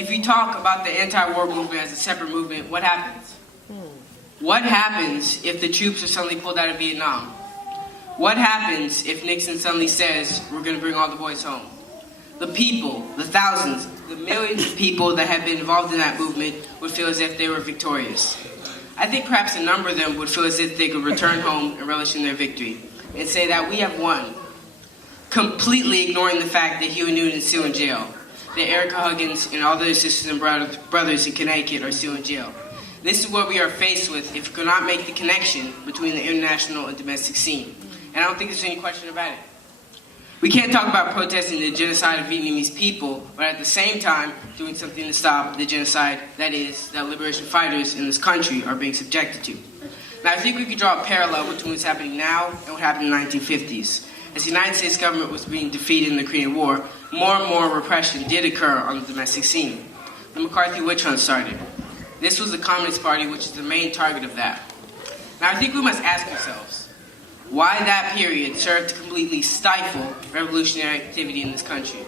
If you talk about the anti-war movement as a separate movement, what happens? What happens if the troops are suddenly pulled out of Vietnam? What happens if Nixon suddenly says, we're going to bring all the boys home? The people, the thousands, the millions of people that have been involved in that movement would feel as if they were victorious. I think perhaps a number of them would feel as if they could return home and relish in their victory and say that we have won, completely ignoring the fact that Huey Newton is still in jail, that Erica Huggins and all their sisters and brothers in Connecticut are still in jail. This is what we are faced with if we cannot make the connection between the international and domestic scene. And I don't think there's any question about it. We can't talk about protesting the genocide of Vietnamese people, but at the same time doing something to stop the genocide that liberation fighters in this country are being subjected to. Now, I think we could draw a parallel between what's happening now and what happened in the 1950s. As the United States government was being defeated in the Korean War, more and more repression did occur on the domestic scene. The McCarthy witch hunt started. This was the Communist Party, which is the main target of that. Now, I think we must ask ourselves, why that period served to completely stifle revolutionary activity in this country.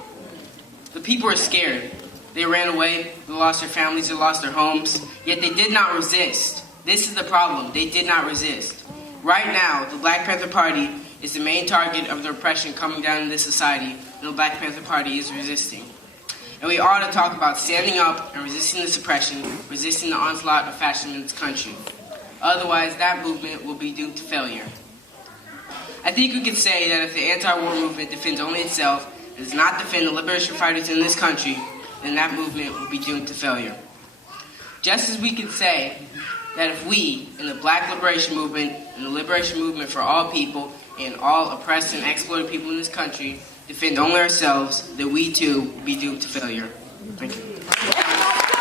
The people were scared. They ran away, they lost their families, they lost their homes, yet they did not resist. This is the problem, they did not resist. Right now, the Black Panther Party is the main target of the repression coming down in this society, and the Black Panther Party is resisting. And we ought to talk about standing up and resisting the suppression, resisting the onslaught of fascism in this country. Otherwise, that movement will be doomed to failure. I think we can say that if the anti-war movement defends only itself and does not defend the liberation fighters in this country, then that movement will be doomed to failure. Just as we can say that if we, in the Black liberation movement and the liberation movement for all people and all oppressed and exploited people in this country, defend only ourselves, that we too will be doomed to failure. Thank you.